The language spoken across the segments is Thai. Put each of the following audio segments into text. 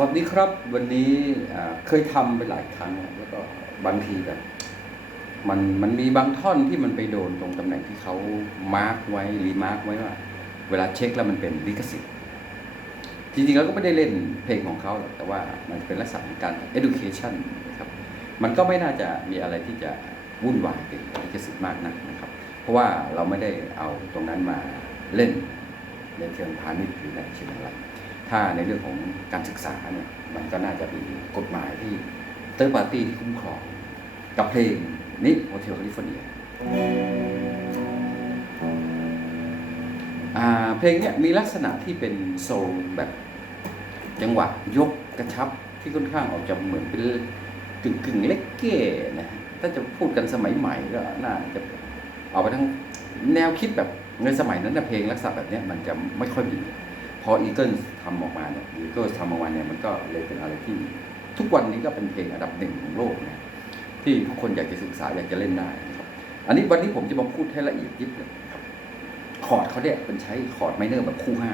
วัสดีครับ วันนี้เคยทำไปหลายครั้งแล้วก็บางทีแบบมันมันมีบางท่อนที่มันไปโดนตรงตำแหน่งที่เขามาร์กไว้รีมาร์กไว้ว่า เวลาเช็คแล้วมันเป็นลิขสิทธิ์จริงๆแล้วก็ไม่ได้เล่นเพลงของเขาหรอกแต่ว่ามันเป็นลักษณะของการ education นะครับมันก็ไม่น่าจะมีอะไรที่จะวุ่นวายเป็นลิขสิทธิ์มากนักนะครับ เพราะว่าเราไม่ได้เอาตรงนั้นมาเล่นในเชิงพาณิชย์หรือในเชิงอะไร ถ้าในเรื่องของการศึกษาเนี่ยมันก็น่าจะมีกฎหมายที่เตอร์ปาร์ตี้ที่คุ้มครอง กับเพลงนี้โฮเทลแคลิฟอร์เนียอ่าเพลงเนี้ยมีลักษณะที่เป็นโซลแบบจังหวะยกกระชับที่ค่อนข้างออกจะเหมือนเป็นกึ่งกึ่งๆเล็กเก้นะถ้าจะพูดกันสมัยใหม่ก็น่าจะเอาไปทั้งแนวคิดแบบในสมัยนั้นนะเพลงลักษณะแบบเนี้ยมันจะไม่ค่อยมี ออีเกิลทำออกมาเนี่ยอีเกิลทำออกมาเนี่ยมันก็เลยเป็นอะไรที่ ทุกวันนี้ก็เป็นเพลงอันดับหนึ่งของโลกนะที่ทุกคนอยากจะศึกษาอยากจะเล่นได้นะครับอันนี้วันนี้ผมจะมาพูดให้ละเอียดยิบเลยนะครับคอร์ดเขาเนี่ยเป็นใช้คอร์ดไมเนอร์แบบคู่ห้า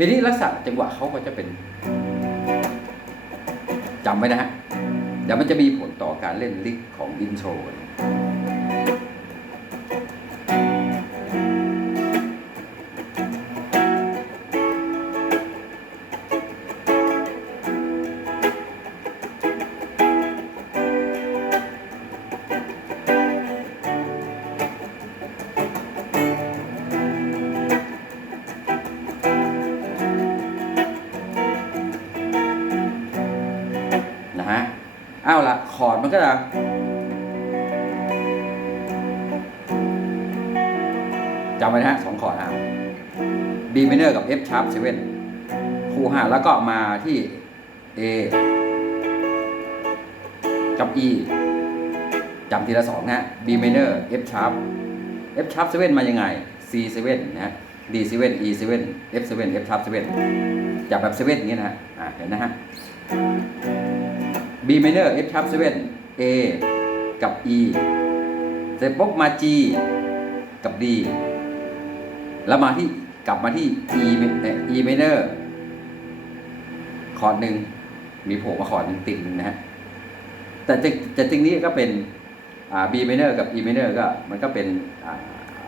ทีนี้ลักษณะจังหวะเขาก็จะเป็นจำไว้นะฮะเดี๋ยวมันจะมีผลต่อการเล่นลิกของอินโทร minor กับ F sharp 7คู่ห้าแล้วก็มาที่ A กับ E จำทีละสองนะ B minor F sharp F sharp 7มายังไง C 7นะฮะ D 7 E 7 F 7 F sharp 7จับแบบ7อย่างนี้นะฮะอ่าเห็นนะฮะ B minor F sharp 7 A กับ E เสร็จปุ๊บมา G กับ D แล้วมาที่ กลับมาที่ E เอ่อ E minor คอร์ดหนึ่งมีโผล่มาคอร์ดหนึ่งติดหนึ่งนะฮะแต่จะจริงนี้ก็เป็น B minor กับ E minor ก็มันก็เป็น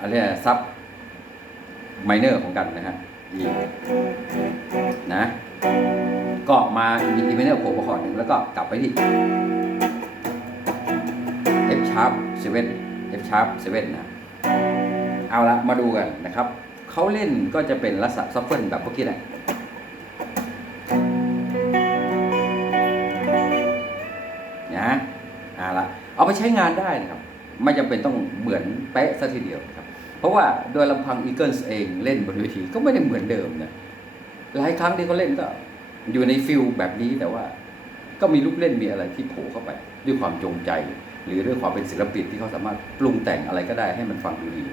อะไรซับ minor ของกันนะฮะ E นะก็มามีอีเมลโผล่มาคอร์ดหนึ่งแล้วก็กลับไปที่ F sharp 7 F sharp 7นะเอาละมาดูกันนะครับ เขาเล่นก็จะเป็นลักษณะซัฟเฟิลแบบเมื่อกี้แหละนะเอาละเอาไปใช้งานได้นะครับ ไม่จำเป็นต้องเหมือนเป๊ะซะทีเดียวครับ เพราะว่าโดยลำพัง Eagles เองเล่นบนเวทีก็ไม่ได้เหมือนเดิมนะหลายครั้งที่เขาเล่นก็อยู่ในฟิลแบบนี้แต่ว่า ก็มีลูกเล่นมีอะไรที่โผล่เข้าไป ด้วยความจงใจ หรือด้วยความเป็นศิลปินที่เขาสามารถปรุงแต่งอะไรก็ได้ให้มันฟังดูดี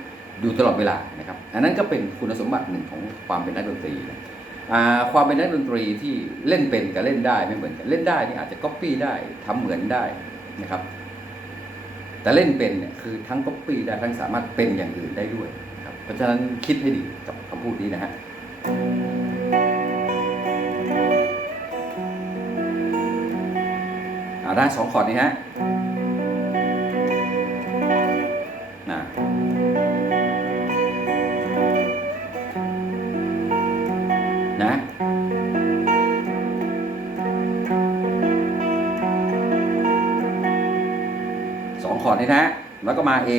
อยู่ตลอดเวลานะครับอันนั้นก็เป็นคุณสมบัติหนึ่งของความเป็นนักดนตรีนะความเป็นนักดนตรีที่เล่นเป็นกับเล่นได้ไม่เหมือนกันเล่นได้นี่อาจจะก๊อปปี้ได้ทำเหมือนได้นะครับ แต่เล่นเป็นเนี่ยคือทั้งก๊อปปี้ได้ทั้งสามารถเป็นอย่างอื่นได้ด้วยครับเพราะฉะนั้นคิดให้ดีกับคำพูดนี้นะฮะอ่าได้สองคอร์ดนี้ฮะ แล้วก็มา A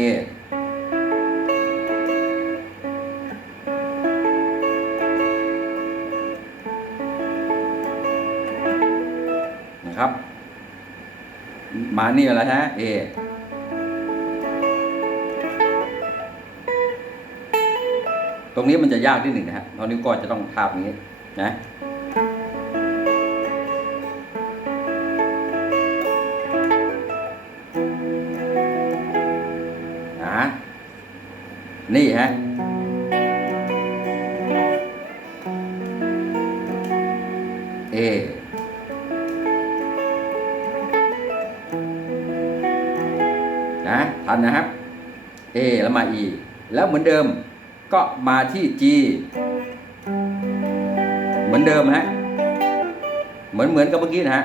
นะครับ มานี่แล้วฮะ A ตรงนี้มันจะยากนิดหนึ่งนะฮะเรานิ้วก้อยจะต้องทาบนี้นะ นี่ฮะเอนะทันนะครับ A แล้วมา E แล้วเหมือนเดิมก็มาที่ G เหมือนเดิมฮะ เหมือนเหมือนกับเมื่อกี้นะฮะ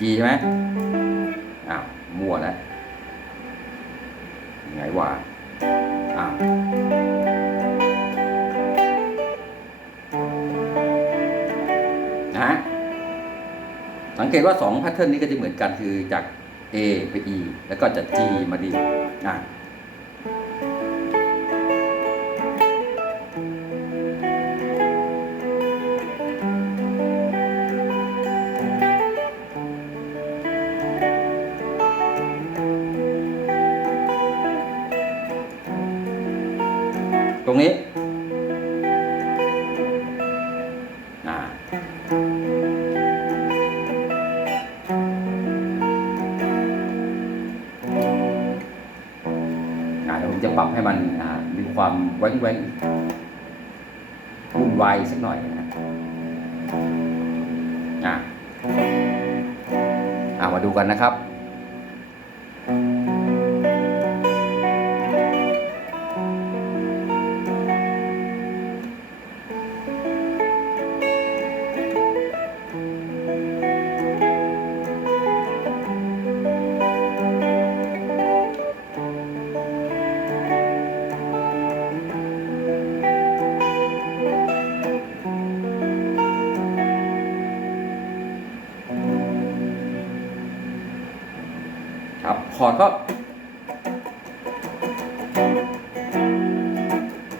G ใช่ไหม ไงวะอ้าวนะฮะสังเกตว่า2แพทเทิร์นนี้ก็จะเหมือนกันคือจาก A ไป E แล้วก็จาก G มา D อะ ผมจะปรับให้มันมีความแว้งแว้งวุ่นวายสักหน่อยนะอะอ่ามาดูกันนะครับ อร์ดก็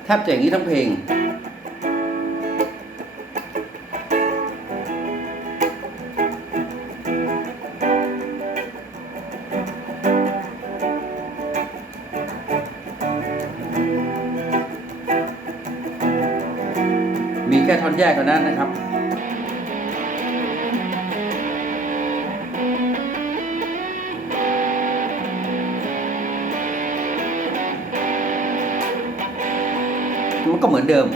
แทบจะอย่างนี้ทั้งเพลง มีแค่ท่อนแยกเท่านั้นนะครับ มันก็เหมือนเดิม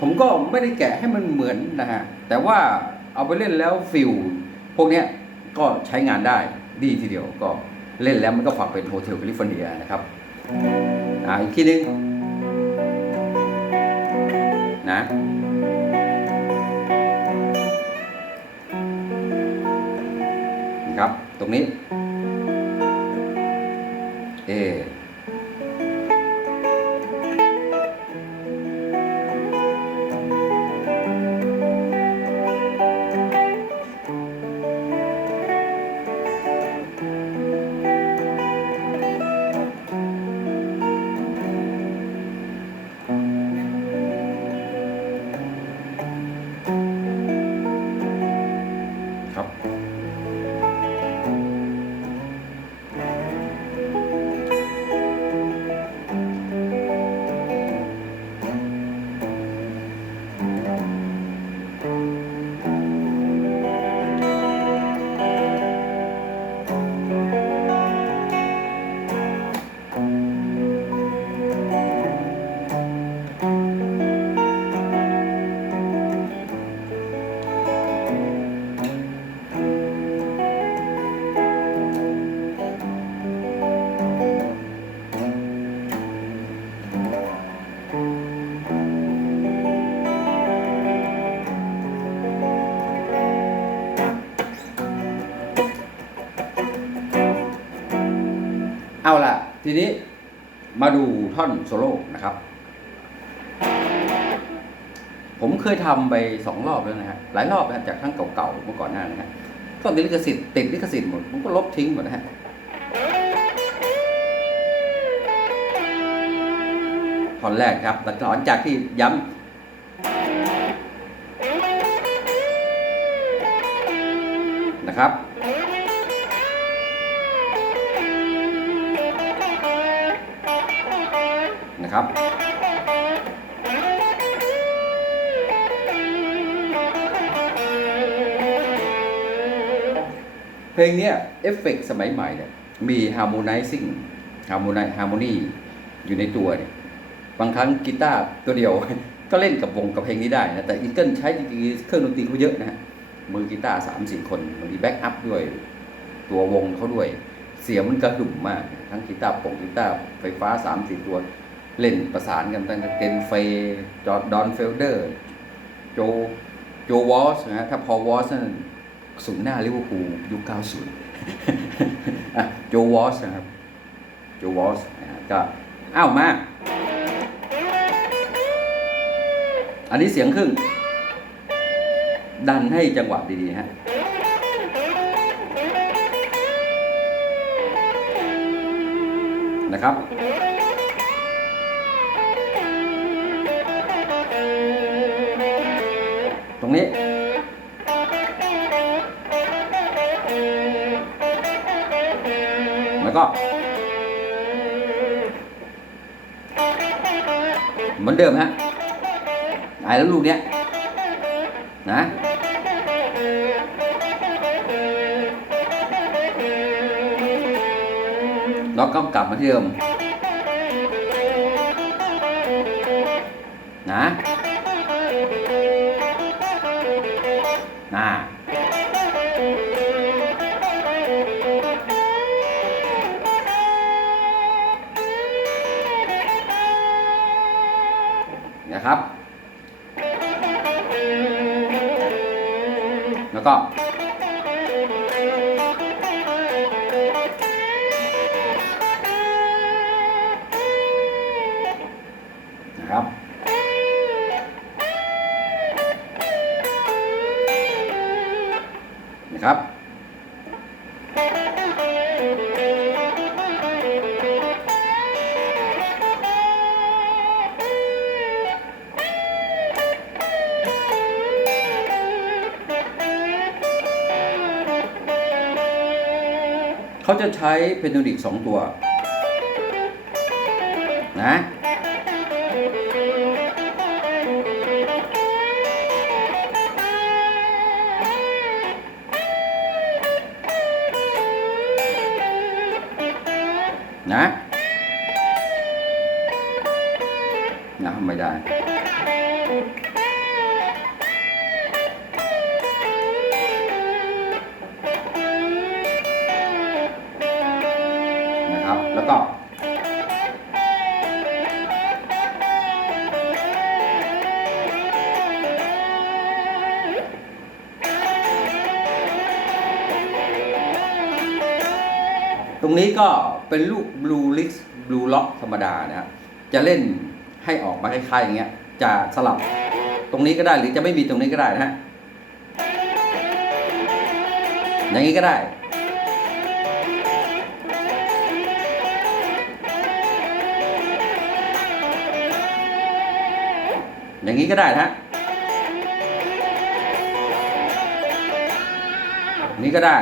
ผมก็ไม่ได้แกะให้มันเหมือนนะฮะ แต่ว่าเอาไปเล่นแล้วฟิลพวกเนี้ยก็ใช้งานได้ดีทีเดียวก็เล่นแล้วมันก็ฝักเป็นโฮเทลแคลิฟอร์เนียนะครับอ่าอีกทีนึงนะ ตรงนี้ เอ ทีนี้มาดูท่อนโซโล่นะครับ ผมเคยทำไปสองรอบแล้วนะฮะหลายรอบนะจากครั้งเก่าๆเมื่อก่อนหน้านะฮะก็ติดลิขสิทธิ์ติดลิขสิทธิ์หมดผมก็ลบทิ้งหมดนะฮะท่อนแรกครับแต่หลังจากที่ย้นะครับ ครับ เพลงเนี้ยเอฟเฟกต์สมัยใหม่เนี่ยมี harmonizing harmoni harmony อยู่ในตัวเนี่ยบางครั้งกีตาร์ตัวเดียว ก็เล่นกับวงกับเพลงนี้ได้นะแต่อีเกิลใช้จริงๆเครื่องดนตรีเขาเยอะนะฮะมือกีตาร์สามสี่คนบางทีแบ็กอัพด้วย ตัววงเขาด้วย เสียงมันกระหึ่มมาก ทั้งกีตาร์ปร่งกีตาร์ไฟฟ้าสามสี่ตัว เล่นประสานกันตั้งแต่เกนเฟย์จอร์ดอนเฟลเดอร์ โจโจวอสนะฮะถ้าพอวอสนั่นศูนย์หน้าลิเวอร์พูลยุค 90อะโจวอสนะครับ โจวอสนะฮะก็อ้าวมา อันนี้เสียงครึ่ง ดันให้จังหวะดีๆฮะนะครับ รงนี้ แล้วก็เหมือนเดิมฮะไอ้แล้วลูกเนี้ยนะเราก็กลับมาที่เดิมนะ นะครับ แล้วก็นะครับนะครับ เขาจะใช้เพนโทนิกสองตัวนะนะนะไม่ได้ ตรงนี้ก็เป็นลูก blue l i s blue lock ธรรมดานะครับจะเล่นให้ออกมาคล้ายๆอย่างเงี้ยจะสลับตรงนี้ก็ได้หรือจะไม่มีตรงนี้ก็ได้นะฮะอย่างนี้ก็ได้ อย่างนี้ก็ได้นะฮะนี้ก็ได้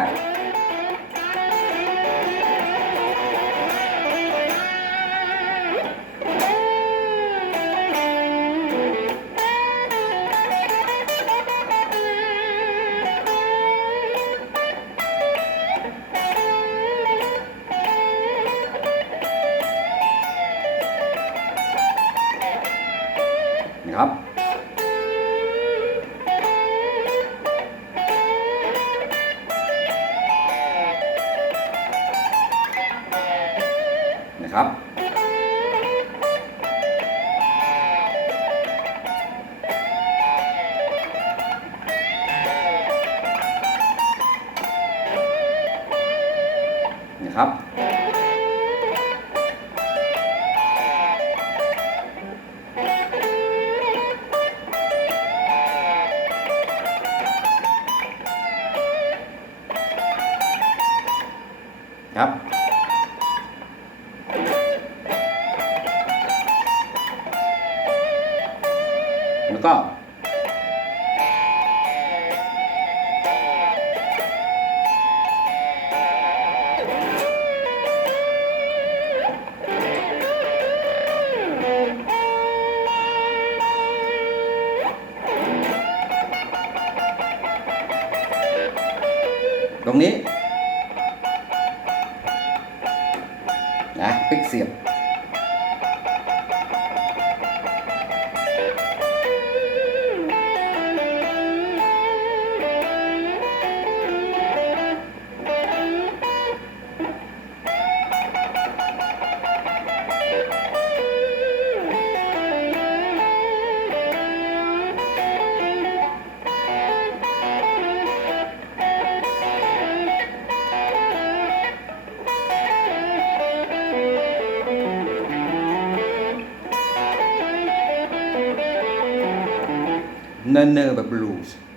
เนิ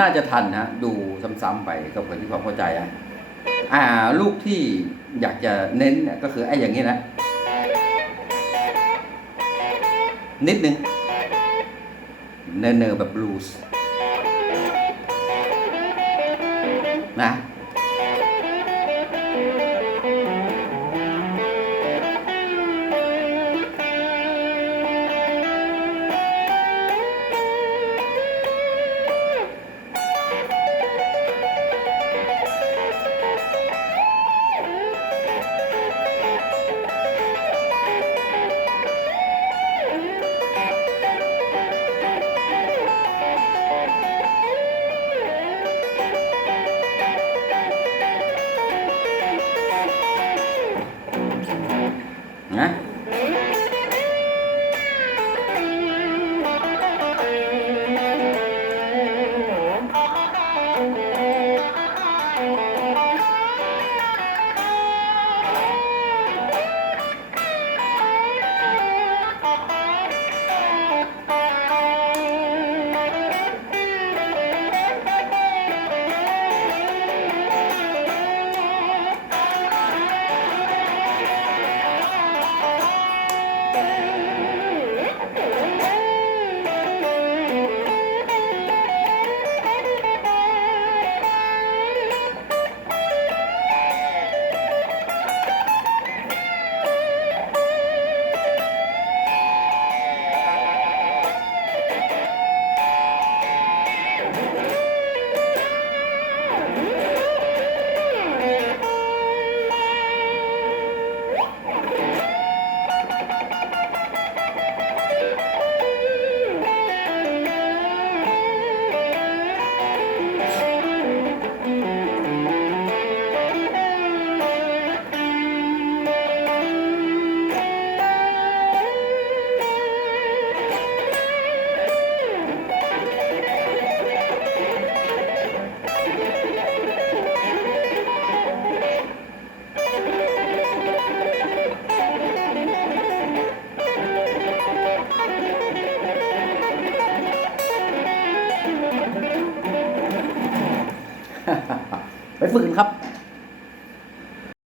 น่าจะทันนะดูซ้ำๆไปก็เพื่อที่ความเข้าใจอะอ่าลูกที่อยากจะเน้นเนี่ยก็คือไอ้อย่างนี้นะ นิดนึงเนอร์แบบบลูส์นะ